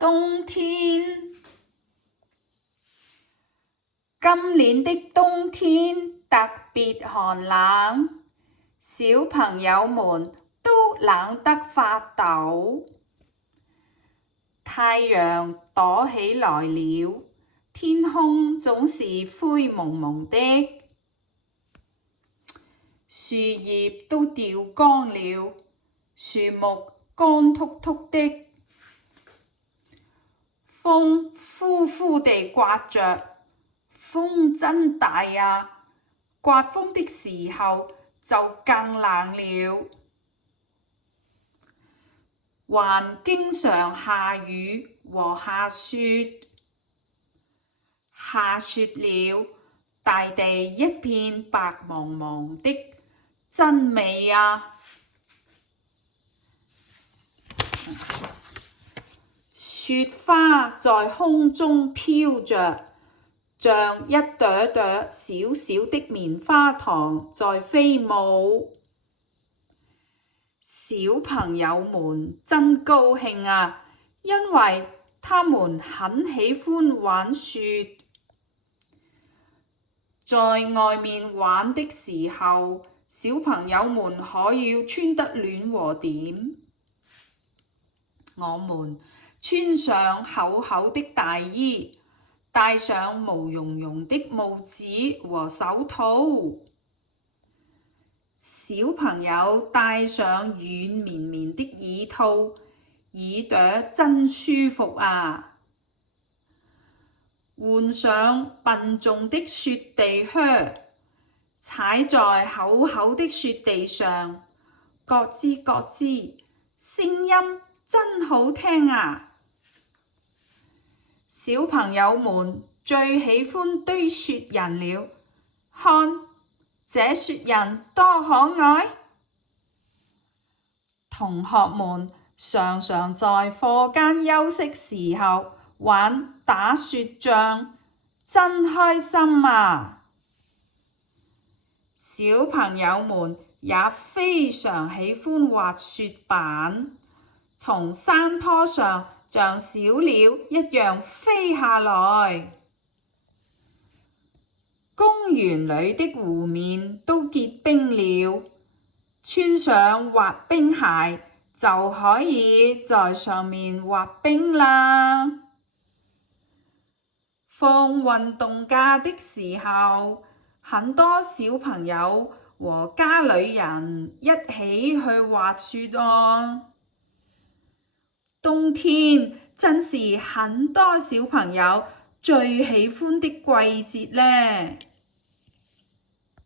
冬天。今年的冬天特別寒冷，小朋友們都冷得發抖。太陽躲起來了，天空總是灰蒙蒙的，樹葉都掉光了，樹木乾禿禿的，風呼呼地颳着，風真大啊！颳風的時候就更冷了，還經常下雨和下雪。下雪了，大地一片白茫茫的，真美啊！雪花在空中飄着，像一朵朵小小的棉花糖在飛舞。小朋友們真高興啊，因為他們很喜歡玩雪。在外面玩的時候，小朋友們可要穿得暖和點。我們穿上厚厚的大衣，戴上毛茸茸的帽子和手套。小朋友戴上軟綿綿的耳套，耳朵真舒服啊！換上笨重的雪地靴，踩在厚厚的雪地上，咯吱咯吱，聲音真好聽啊！小朋友們最喜歡堆雪人了，看，這雪人多可愛！同學們常常在課間休息時候玩打雪仗，真開心啊！小朋友們也非常喜歡滑雪板，從山坡上像小鳥一樣飛下來。公園裏的湖面都結冰了，穿上滑冰鞋就可以在上面滑冰啦。放運動假的時候，很多小朋友和家裏人一起去滑雪哦。冬天真是很多小朋友最喜歡的季節呢。